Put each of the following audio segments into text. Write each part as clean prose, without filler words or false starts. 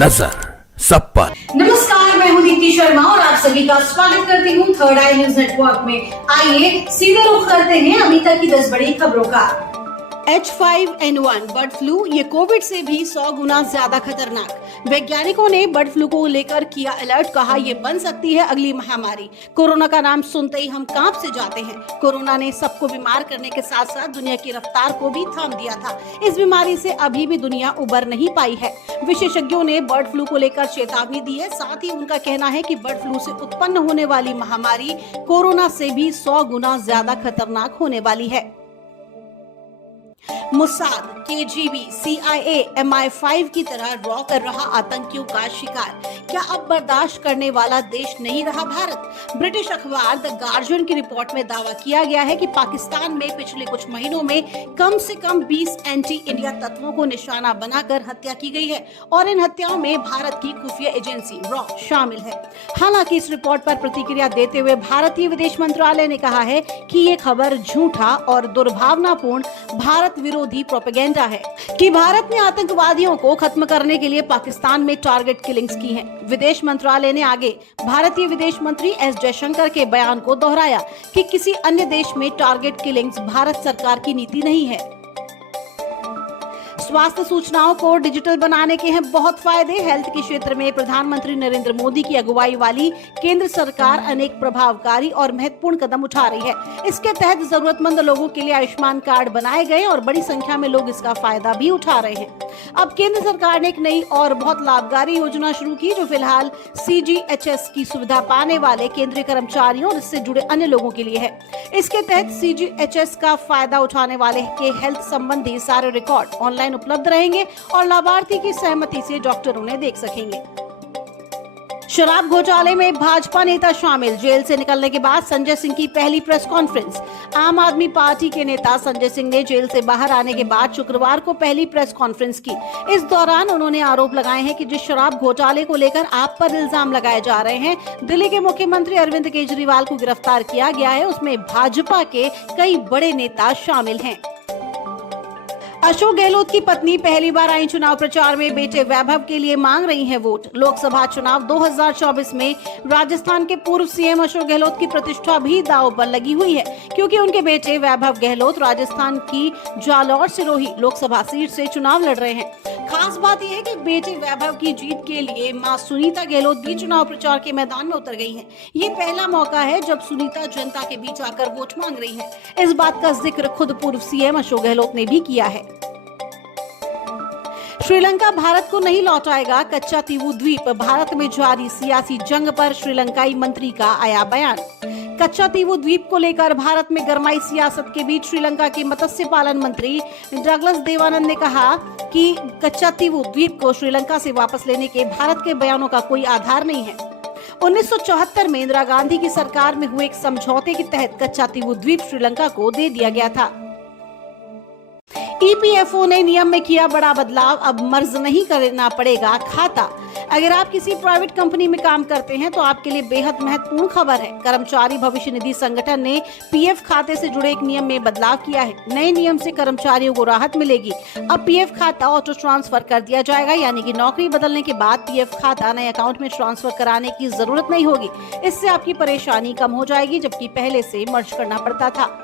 नजर सब पर। नमस्कार, मैं हूं दीप्ति शर्मा और आप सभी का स्वागत करती हूं थर्ड आई न्यूज नेटवर्क में। आइए सीधे रुख करते हैं अभी तक की 10 बड़ी खबरों का। H5N1 बर्ड फ्लू ये कोविड से भी 100 गुना ज्यादा खतरनाक। वैज्ञानिकों ने बर्ड फ्लू को लेकर किया अलर्ट, कहा ये बन सकती है अगली महामारी। कोरोना का नाम सुनते ही हम कांप से जाते हैं। कोरोना ने सबको बीमार करने के साथ साथ दुनिया की रफ्तार को भी थाम दिया था। इस बीमारी से अभी भी दुनिया उबर नहीं पाई है। विशेषज्ञों ने बर्ड फ्लू को लेकर चेतावनी दी है। साथ ही उनका कहना है कि बर्ड फ्लू से उत्पन्न होने वाली महामारी कोरोना से भी 100 गुना ज्यादा खतरनाक होने वाली है। मोसाद, केजीबी, CIA, MI5 की तरह रॉ कर रहा आतंकियों का शिकार। क्या अब बर्दाश्त करने वाला देश नहीं रहा भारत? ब्रिटिश अखबार द गार्जियन की रिपोर्ट में दावा किया गया है कि पाकिस्तान में पिछले कुछ महीनों में कम से कम 20 एंटी इंडिया तत्वों को निशाना बनाकर हत्या की गई है और इन हत्याओं में भारत की खुफिया एजेंसी रॉ शामिल है। हालांकि इस रिपोर्ट पर प्रतिक्रिया देते हुए भारतीय विदेश मंत्रालय ने कहा है कि ये खबर झूठा और दुर्भावनापूर्ण भारत विरोधी प्रोपेगेंडा है कि भारत ने आतंकवादियों को खत्म करने के लिए पाकिस्तान में टारगेट किलिंग्स की हैं। विदेश मंत्रालय ने आगे भारतीय विदेश मंत्री एस जयशंकर के बयान को दोहराया कि किसी अन्य देश में टारगेट किलिंग्स भारत सरकार की नीति नहीं है। स्वास्थ्य सूचनाओं को डिजिटल बनाने के हैं बहुत फायदे। हेल्थ के क्षेत्र में प्रधानमंत्री नरेंद्र मोदी की अगुवाई वाली केंद्र सरकार अनेक प्रभावकारी और महत्वपूर्ण कदम उठा रही है। इसके तहत जरूरतमंद लोगों के लिए आयुष्मान कार्ड बनाए गए और बड़ी संख्या में लोग इसका फायदा भी उठा रहे हैं। अब केंद्र सरकार ने एक नई और बहुत लाभकारी योजना शुरू की जो फिलहाल CGHS की सुविधा पाने वाले केंद्रीय कर्मचारियों और इससे जुड़े अन्य लोगों के लिए है। इसके तहत CGHS का फायदा उठाने वाले के हेल्थ संबंधी सारे रिकॉर्ड ऑनलाइन उपलब्ध रहेंगे और लाभार्थी की सहमति से डॉक्टर उन्हें देख सकेंगे। शराब घोटाले में भाजपा नेता शामिल। जेल से निकलने के बाद संजय सिंह की पहली प्रेस कॉन्फ्रेंस। आम आदमी पार्टी के नेता संजय सिंह ने जेल से बाहर आने के बाद शुक्रवार को पहली प्रेस कॉन्फ्रेंस की। इस दौरान उन्होंने आरोप लगाए हैं कि जिस शराब घोटाले को लेकर आप पर इल्जाम लगाए जा रहे हैं, दिल्ली के मुख्यमंत्री अरविंद केजरीवाल को गिरफ्तार किया गया है, उसमें भाजपा के कई बड़े नेता शामिल हैं। अशोक गहलोत की पत्नी पहली बार आई चुनाव प्रचार में बेटे वैभव के लिए मांग रही हैं वोट। लोकसभा चुनाव 2024 में राजस्थान के पूर्व CM अशोक गहलोत की प्रतिष्ठा भी दांव पर लगी हुई है क्योंकि उनके बेटे वैभव गहलोत राजस्थान की जालौर सिरोही लोकसभा सीट से चुनाव लड़ रहे हैं। खास बात यह है कि बेटे वैभव की जीत के लिए मां सुनीता गहलोत भी चुनाव प्रचार के मैदान में उतर गई हैं। ये पहला मौका है जब सुनीता जनता के बीच आकर वोट मांग रही है। इस बात का जिक्र खुद पूर्व CM अशोक गहलोत ने भी किया है। श्रीलंका भारत को नहीं लौटाएगा कच्चा तीवू द्वीप। भारत में जारी सियासी जंग पर श्रीलंकाई मंत्री का आया बयान। कच्चा तीवू द्वीप को लेकर भारत में गरमाई सियासत के बीच श्रीलंका के मत्स्य पालन मंत्री डगलस देवानंद ने कहा कि कच्चा तीवू द्वीप को श्रीलंका से वापस लेने के भारत के बयानों का कोई आधार नहीं है। 1974 में इंदिरा गांधी की सरकार में हुए एक समझौते के तहत कच्चा तीवू द्वीप श्रीलंका को दे दिया गया था। EPFO ने नियम में किया बड़ा बदलाव, अब मर्ज नहीं करना पड़ेगा खाता। अगर आप किसी प्राइवेट कंपनी में काम करते हैं तो आपके लिए बेहद महत्वपूर्ण खबर है। कर्मचारी भविष्य निधि संगठन ने PF खाते से जुड़े एक नियम में बदलाव किया है। नए नियम से कर्मचारियों को राहत मिलेगी। अब PF खाता ऑटो ट्रांसफर कर दिया जाएगा, यानी कि नौकरी बदलने के बाद PF खाता नए अकाउंट में ट्रांसफर कराने की जरूरत नहीं होगी। इससे आपकी परेशानी कम हो जाएगी, जबकि पहले से मर्ज करना पड़ता था।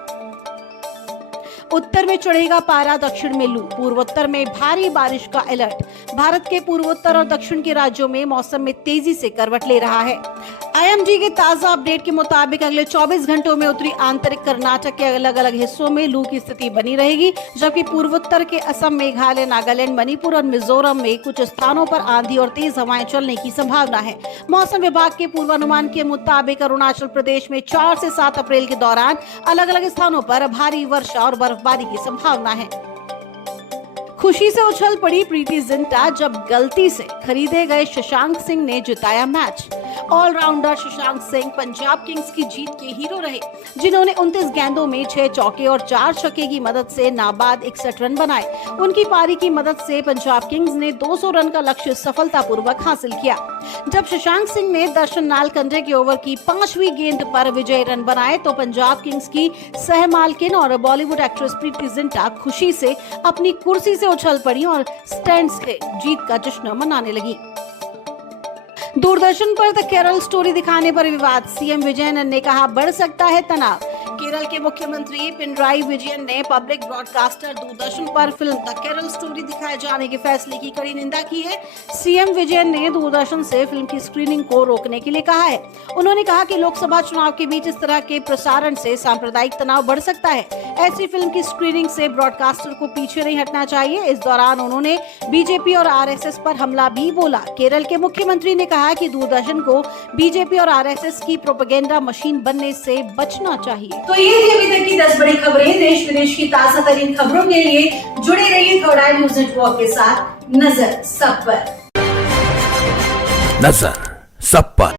उत्तर में चढ़ेगा पारा, दक्षिण में लू। पूर्वोत्तर में भारी बारिश का अलर्ट। भारत के पूर्वोत्तर और दक्षिण के राज्यों में मौसम में तेजी से करवट ले रहा है। IMD के ताजा अपडेट के मुताबिक अगले 24 घंटों में उत्तरी आंतरिक कर्नाटक के अलग अलग हिस्सों में लू की स्थिति बनी रहेगी, जबकि पूर्वोत्तर के असम, मेघालय, नागालैंड, मणिपुर और मिजोरम में कुछ स्थानों पर आंधी और तेज हवाएं चलने की संभावना है। मौसम विभाग के पूर्वानुमान के मुताबिक अरुणाचल प्रदेश में 4 से 7 अप्रैल के दौरान अलग अलग स्थानों पर भारी वर्षा और बर्फबारी की संभावना है। खुशी से उछल पड़ी प्रीति जिंटा जब गलती से खरीदे गए शशांक सिंह ने जिताया match. All rounder Shashank Singh Punjab Kings की जीत के हीरो रहे, जिन्होंने 29 गेंदों में 6 चौके और 4 छक्के की मदद से नाबाद 61 रन बनाए। उनकी पारी की मदद से पंजाब किंग्स ने 200 रन का लक्ष्य सफलतापूर्वक हासिल किया। जब शशांक सिंह ने दर्शन नालकंडे के ओवर की 5वीं गेंद पर विजयी रन बनाए तो पंजाब किंग्स की सह मालकिन और बॉलीवुड एक्ट्रेस प्रीति जिंटा खुशी से अपनी कुर्सी से उछल पड़ी और स्टैंड से जीत का जश्न मनाने लगी। दूरदर्शन पर द केरल स्टोरी दिखाने पर विवाद, सीएम विजयन ने कहा बढ़ सकता है तनाव। केरल के मुख्यमंत्री पिनराई विजयन ने पब्लिक ब्रॉडकास्टर दूरदर्शन पर फिल्म द केरल स्टोरी दिखाए जाने के फैसले की कड़ी निंदा की है। सीएम विजयन ने दूरदर्शन से फिल्म की स्क्रीनिंग को रोकने के लिए कहा है। उन्होंने कहा कि लोकसभा चुनाव के बीच इस तरह के प्रसारण से सांप्रदायिक तनाव बढ़ सकता है। ऐसी फिल्म की स्क्रीनिंग से ब्रॉडकास्टर को पीछे नहीं हटना चाहिए। इस दौरान उन्होंने बीजेपी और आरएसएस पर हमला भी बोला। केरल के मुख्यमंत्री ने कहा कि दूरदर्शन को बीजेपी और आरएसएस की प्रोपेगेंडा मशीन बनने से बचना चाहिए। तो ये थी अभी तक की 10 बड़ी खबरें। देश विदेश की ताजा तरीन खबरों के लिए जुड़े रहिए थर्ड आई न्यूज नेटवर्क के साथ। नजर सब पर।